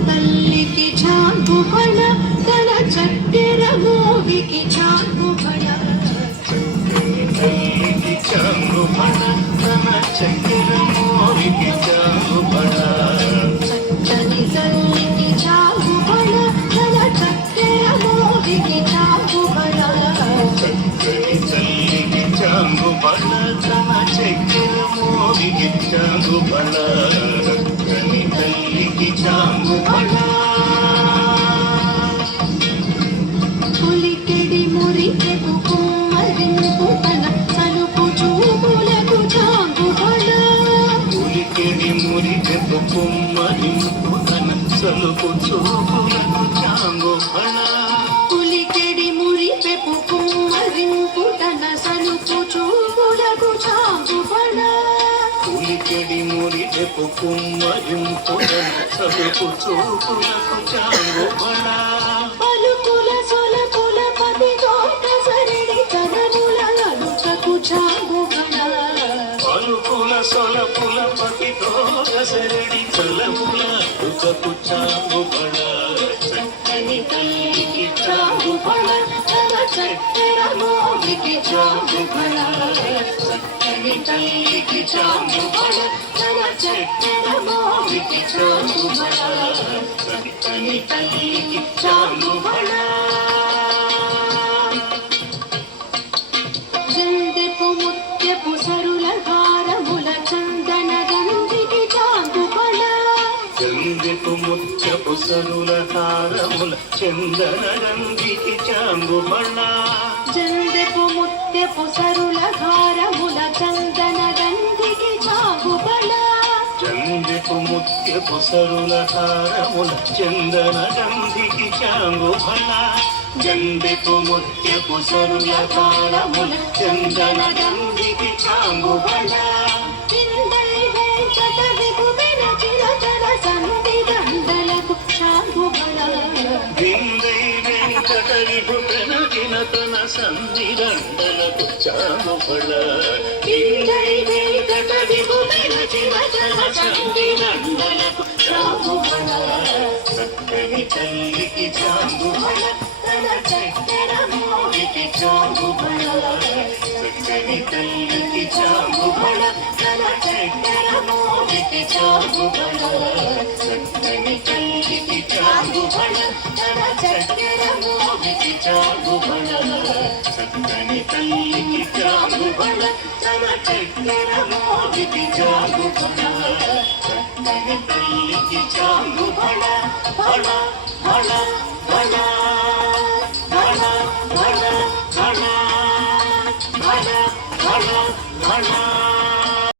తల్లికి చాంగు బళ తన చక్కెర మోవికి చాంగు బళ తల్లికి చాంగు బళ తన చక్కెర మోవికి చాంగు బళ చక్కని తల్లికి చాంగు బళ తన చక్కెర మోవికి చాంగు బళ చక్కని తల్లికి చాంగు బళ తన చక్కెర మోవికి చాంగు బళ చక్కని తల్లికి చాంగు బళ పులికెడి మురికెకు కుమ్మరింపు తన సలుపు చూపులకు చాంగు బళ పులికెడి మురికెకు కుమ్మరింపు తన సలుపు చూపులకు చాంగు బళ పులికెడి మురిపెపు కుమ్మరింపు తన సలుపు చూపులకు చాంగు బళ పులికెడి మురిపెపు కుమ్మరింపు తన సలుపు చూపులకు చాంగు బళ పలుకుల సొలపుల పది తోట సరిడి కదముల అలుకకు చాంగు బళ పలుకుల సొలపుల పతితో గసరడి చలముల రుచకు చాంగు బళ చక్కని తల్లికి చాంగు బళ తన చక్కెర మోవికి చాంగు బళ చక్కని తల్లికి చాంగు బళ తన చక్కెర మోవికి చాంగు బళ చక్కని తల్లికి చాంగు బళ జందెపు ముత్యపు సరుల హారముల చందన గంధికి చాంగు బళ చందెపు ముత్యపు సరుల హారముల చందన గంధికి చాంగు బళ జందెపు ముత్యపు సరుల హారముల చందన గంధికి చాంగు బళ చందెపు ముత్యపు సరుల హారముల చందన గంధికి చాంగు బళ చందెపు ముత్యపు సరుల హారముల చందన గంధికి చాంగు బళ చిందై వెంకట విభుమిన చిరచర సంధి దండలకు చాంగు బళ విందై వెంకట విభుపెన జినతన సంధి దండలకు చాంగు బళ విందై వెంకట విభుపెన జినతన సంధి దండలకు చాంగు బళ చక్కని తల్లికి చాంగు బళ తన చక్కెర మోవికి చాంగు బళ చక్కని తల్లికి చాంగు బళ తన చక్కెర మోవికి చాంగు బళ చక్కని తల్లికి చాంగు బళ తన చక్కెర మోవికి చాంగు బళ చక్కని తల్లికి చాంగు బళ తన చక్కెర మోవికి చాంగు బళ చక్కని తల్లికి చాంగు బళ బళ బళ బళ బళ బళ బళ బళ బళ బళ